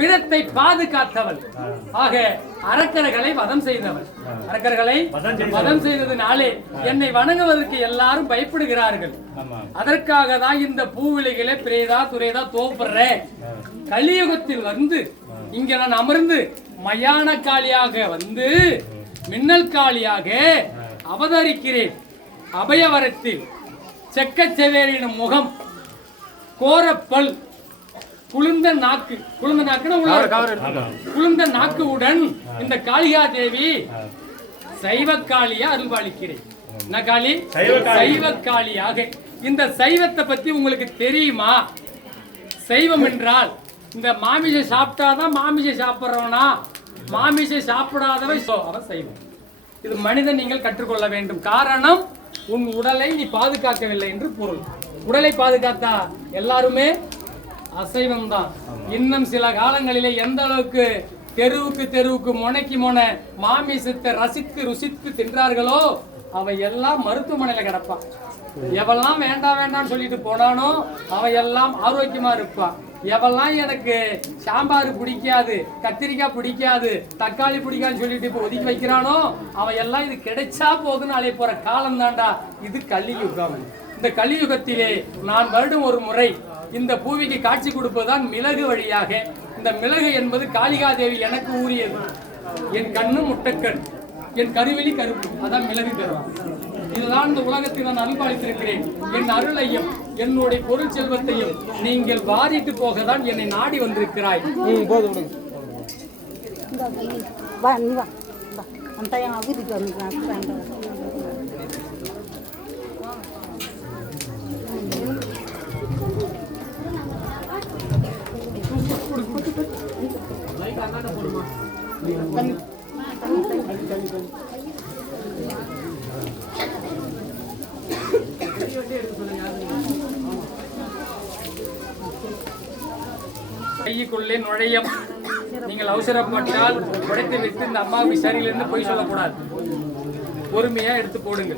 பிணத்தை பாதுகாத்தவள் ஆக அரக்கர்களை வதம் செய்தவள் அரக்கர்களை வதம் செய்ததினாலே என்னை வணங்குவதற்கு எல்லாரும் பயப்படுகிறார்கள். அதற்காக தான் இந்த பூவிலைகளை பிரேதா துரேதா தோப்புறேன் கலியுகத்தில் வந்து இங்க நான் அமர்ந்து மயான காளியாக வந்து மின்னல் காளியாக அவதரிக்கிறேன். அபயவரத்தில் செக்கச்செவேரின் முகம் கோரப்பல் குளிர்ந்த நாக்கு குளிர்ந்த நாக்குன்னா. குளிர்ந்த நாக்குவுடன் இந்த காளிகா தேவி சைவ காளியா அருள்பாலிக்கிறேன் என்ன காளி? சைவ காளி. சைவ காளியாக இந்த சைவத்தை பத்தி உங்களுக்கு தெரியுமா? சைவம் என்றால் இந்த மாமிசை சாப்பிட்டாதான் மாமிசை சாப்பிட்றவனா? மாமிசை சாப்பிடாதவன் சோ- அவன் சைவம். இது மனிதன் நீங்கள் கற்றுக்கொள்ள வேண்டும். காரணம் உன் உடலை நீ பாதுகாக்கவில்லை என்று பொருள். உடலை பாதுகாத்தா? எல்லாருமே அசைவம் தான் இன்னும் சில காலங்களிலே எந்த அளவுக்கு தெருவுக்கு தெருவுக்கு முனைக்கு முனை மாமிசத்தை ரசித்து ருசித்து தின்றார்களோ அவன் எல்லாம் மருத்துவமனையில கிடப்பான். எவெல்லாம் வேண்டாம் வேண்டாம்னு சொல்லிட்டு போனானோ அவன் எல்லாம் ஆரோக்கியமா இருப்பான். எவெல்லாம் எனக்கு சாம்பார் பிடிக்காது கத்திரிக்காய் பிடிக்காது தக்காளி பிடிக்காதுன்னு சொல்லிட்டு இப்போ ஒதுக்கி வைக்கிறானோ அவன் எல்லாம் இது கிடைச்சா போதுன்னு அழைய போற காலம் தான்டா இது கலியுகம். இந்த கலியுகத்திலே நான் வருடம் ஒரு முறை இந்த பூவிக்கு காட்சி கொடுப்பதுதான் மிளகு வழியாக. இந்த மிளகு என்பது காளிகாதேவி எனக்கு ஊறியது. என் கண்ணு முட்டைக்கண் என் கருவிழி கருப்பு அதான் மிளகு தருவான் இதுதான் இந்த உலகத்தில் நான் அனுபவித்திருக்கிறேன். என் அருளையும் என்னுடைய பொருள் செல்வத்தையும் நீங்கள் வாரிட்டு போக தான் என்னை நாடி வந்திருக்கிறாய். Enggak கையுக்குள்ளே நுழையம் நீங்கள் அவசரப்பட்டால் உடைத்து வைத்து இந்த அம்மாவுக்கு சரியிலிருந்து போய் சொல்லக்கூடாது. பொறுமையா எடுத்து போடுங்க